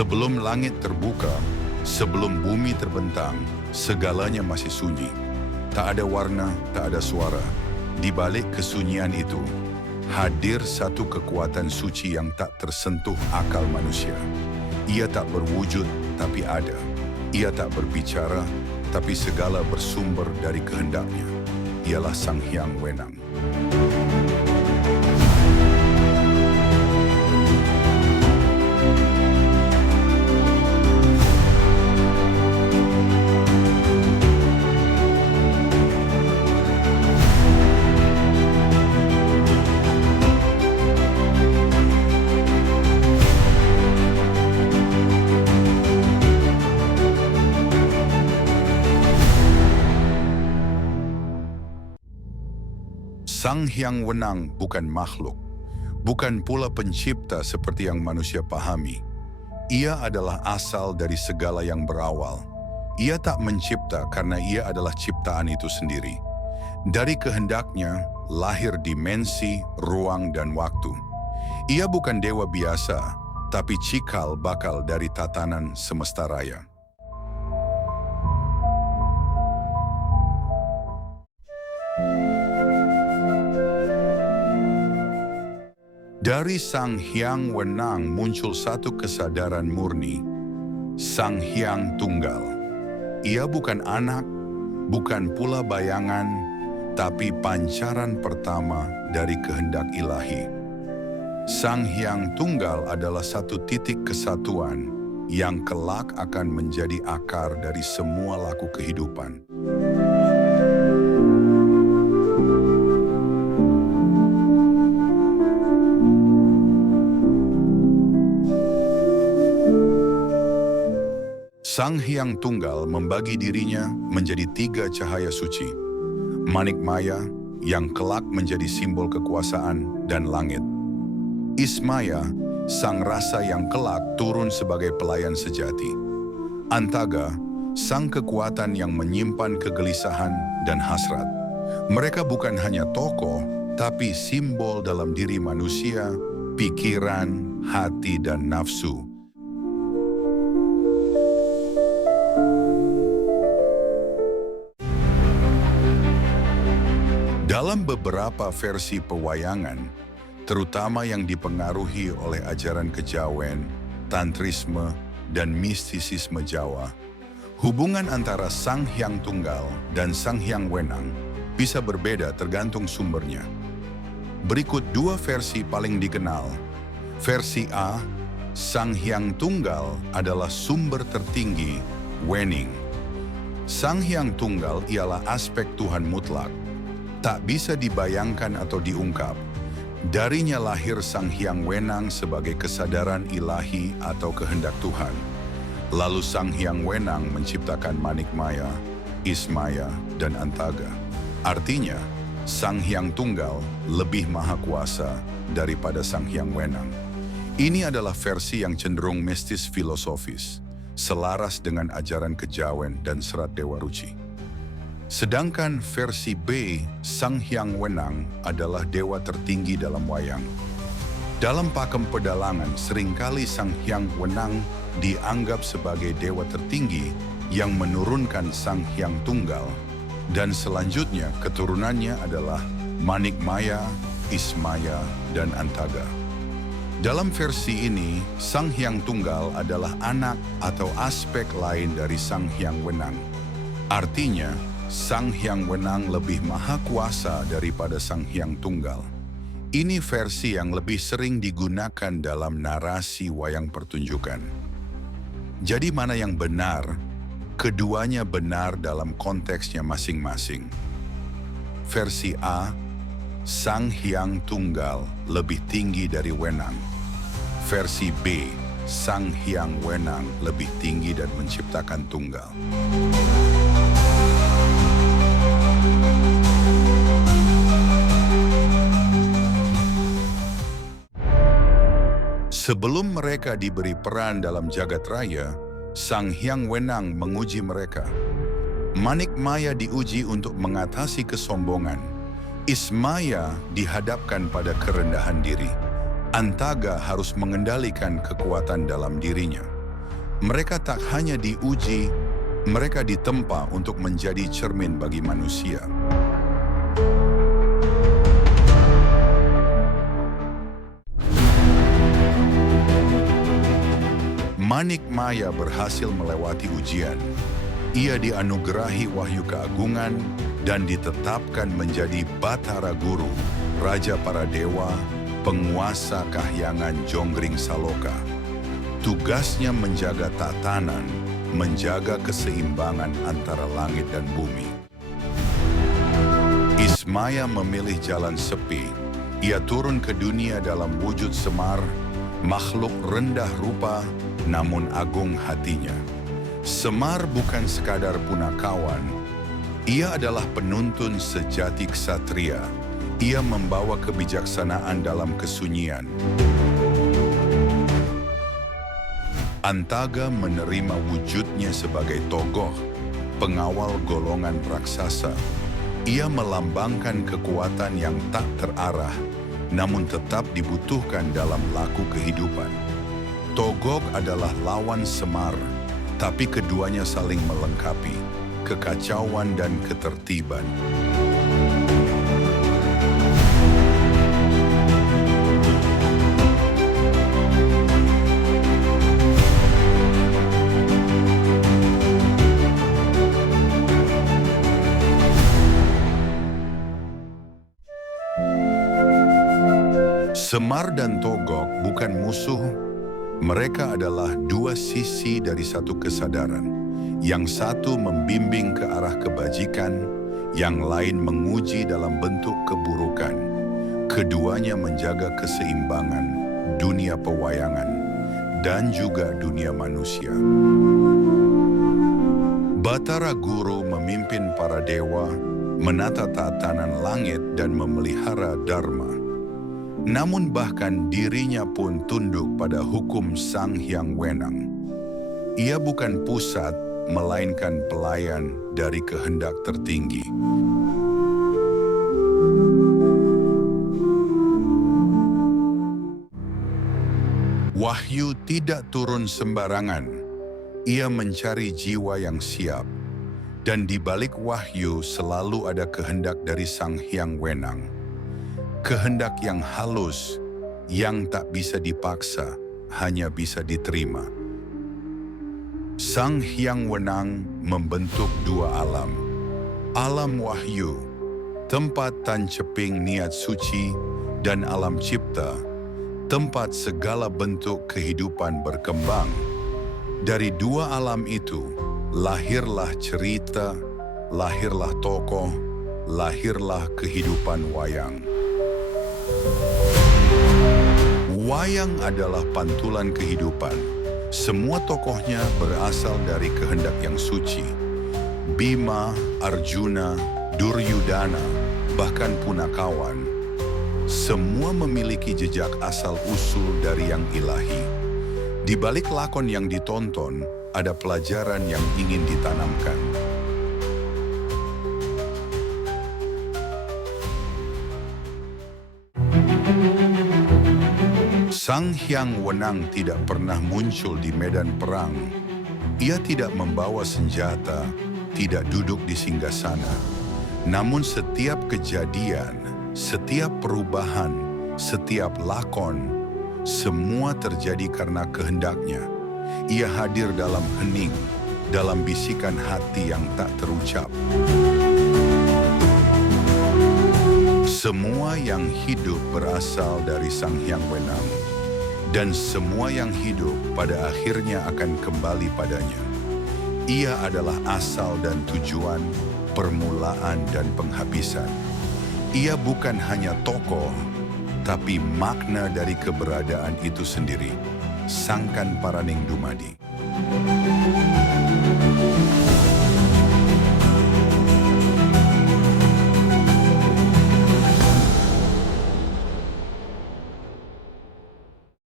Sebelum langit terbuka, sebelum bumi terbentang, segalanya masih sunyi. Tak ada warna, tak ada suara. Di balik kesunyian itu, hadir satu kekuatan suci yang tak tersentuh akal manusia. Ia tak berwujud, tapi ada. Ia tak berbicara, tapi segala bersumber dari kehendaknya. Ialah Sang Hyang Wenang. Sang Hyang Wenang bukan makhluk, bukan pula pencipta seperti yang manusia pahami. Ia adalah asal dari segala yang berawal. Ia tak mencipta karena ia adalah ciptaan itu sendiri. Dari kehendaknya lahir dimensi, ruang, dan waktu. Ia bukan dewa biasa, tapi cikal bakal dari tatanan semesta raya. Dari Sang Hyang Wenang muncul satu kesadaran murni, Sang Hyang Tunggal. Ia bukan anak, bukan pula bayangan, tapi pancaran pertama dari kehendak ilahi. Sang Hyang Tunggal adalah satu titik kesatuan yang kelak akan menjadi akar dari semua laku kehidupan. Sang Hyang Tunggal membagi dirinya menjadi 3 cahaya suci. Manik Maya yang kelak menjadi simbol kekuasaan dan langit. Ismaya, sang rasa yang kelak turun sebagai pelayan sejati. Antaga, sang kekuatan yang menyimpan kegelisahan dan hasrat. Mereka bukan hanya tokoh, tapi simbol dalam diri manusia, pikiran, hati, dan nafsu. Dalam beberapa versi pewayangan, terutama yang dipengaruhi oleh ajaran kejawen, tantrisme, dan mistisisme Jawa, hubungan antara Sang Hyang Tunggal dan Sang Hyang Wenang bisa berbeda tergantung sumbernya. Berikut 2 versi paling dikenal. Versi A, Sang Hyang Tunggal adalah sumber tertinggi, Wening. Sang Hyang Tunggal ialah aspek Tuhan mutlak. Tak bisa dibayangkan atau diungkap. Darinya lahir Sang Hyang Wenang sebagai kesadaran ilahi atau kehendak Tuhan. Lalu Sang Hyang Wenang menciptakan Manik Maya, Ismaya, dan Antaga. Artinya, Sang Hyang Tunggal lebih maha kuasa daripada Sang Hyang Wenang. Ini adalah versi yang cenderung mistis filosofis, selaras dengan ajaran kejawen dan serat Dewa Ruci. Sedangkan versi B, Sang Hyang Wenang adalah dewa tertinggi dalam wayang. Dalam pakem pedalangan, seringkali Sang Hyang Wenang dianggap sebagai dewa tertinggi yang menurunkan Sang Hyang Tunggal, dan selanjutnya keturunannya adalah Manik Maya, Ismaya, dan Antaga. Dalam versi ini, Sang Hyang Tunggal adalah anak atau aspek lain dari Sang Hyang Wenang. Artinya, Sang Hyang Wenang lebih maha kuasa daripada Sang Hyang Tunggal. Ini versi yang lebih sering digunakan dalam narasi wayang pertunjukan. Jadi mana yang benar? Keduanya benar dalam konteksnya masing-masing. Versi A, Sang Hyang Tunggal lebih tinggi dari Wenang. Versi B, Sang Hyang Wenang lebih tinggi dan menciptakan Tunggal. Sebelum mereka diberi peran dalam jagat raya, Sang Hyang Wenang menguji mereka. Manik Maya diuji untuk mengatasi kesombongan. Ismaya dihadapkan pada kerendahan diri. Antaga harus mengendalikan kekuatan dalam dirinya. Mereka tak hanya diuji, mereka ditempa untuk menjadi cermin bagi manusia. Manik Maya berhasil melewati ujian. Ia dianugerahi wahyu keagungan dan ditetapkan menjadi Batara Guru, Raja para Dewa, penguasa kahyangan Jonggring Saloka. Tugasnya menjaga tatanan, menjaga keseimbangan antara langit dan bumi. Ismaya memilih jalan sepi. Ia turun ke dunia dalam wujud Semar, makhluk rendah rupa namun agung hatinya. Semar bukan sekadar punakawan, ia adalah penuntun sejati ksatria. Ia membawa kebijaksanaan dalam kesunyian. Antaga menerima wujudnya sebagai Togoh, pengawal golongan raksasa. Ia melambangkan kekuatan yang tak terarah, namun tetap dibutuhkan dalam laku kehidupan. Togog adalah lawan Semar, tapi keduanya saling melengkapi, kekacauan dan ketertiban. Semar dan Togog bukan musuh, mereka adalah dua sisi dari satu kesadaran. Yang satu membimbing ke arah kebajikan, yang lain menguji dalam bentuk keburukan. Keduanya menjaga keseimbangan dunia pewayangan dan juga dunia manusia. Batara Guru memimpin para dewa, menata tatanan langit dan memelihara dharma. Namun bahkan dirinya pun tunduk pada hukum Sang Hyang Wenang. Ia bukan pusat, melainkan pelayan dari kehendak tertinggi. Wahyu tidak turun sembarangan. Ia mencari jiwa yang siap. Dan di balik wahyu selalu ada kehendak dari Sang Hyang Wenang. Kehendak yang halus, yang tak bisa dipaksa, hanya bisa diterima. Sang Hyang Wenang membentuk dua alam. Alam wahyu, tempat tanceping niat suci, dan alam cipta, tempat segala bentuk kehidupan berkembang. Dari dua alam itu, lahirlah cerita, lahirlah tokoh, lahirlah kehidupan wayang. Wayang adalah pantulan kehidupan. Semua tokohnya berasal dari kehendak yang suci. Bima, Arjuna, Duryudana, bahkan Punakawan. Semua memiliki jejak asal-usul dari yang ilahi. Di balik lakon yang ditonton, ada pelajaran yang ingin ditanamkan. Sang Hyang Wenang tidak pernah muncul di medan perang. Ia tidak membawa senjata, tidak duduk di singgasana. Namun setiap kejadian, setiap perubahan, setiap lakon, semua terjadi karena kehendaknya. Ia hadir dalam hening, dalam bisikan hati yang tak terucap. Semua yang hidup berasal dari Sang Hyang Wenang. Dan semua yang hidup pada akhirnya akan kembali padanya. Ia adalah asal dan tujuan, permulaan dan penghabisan. Ia bukan hanya tokoh, tapi makna dari keberadaan itu sendiri. Sangkan Paraning Dumadi.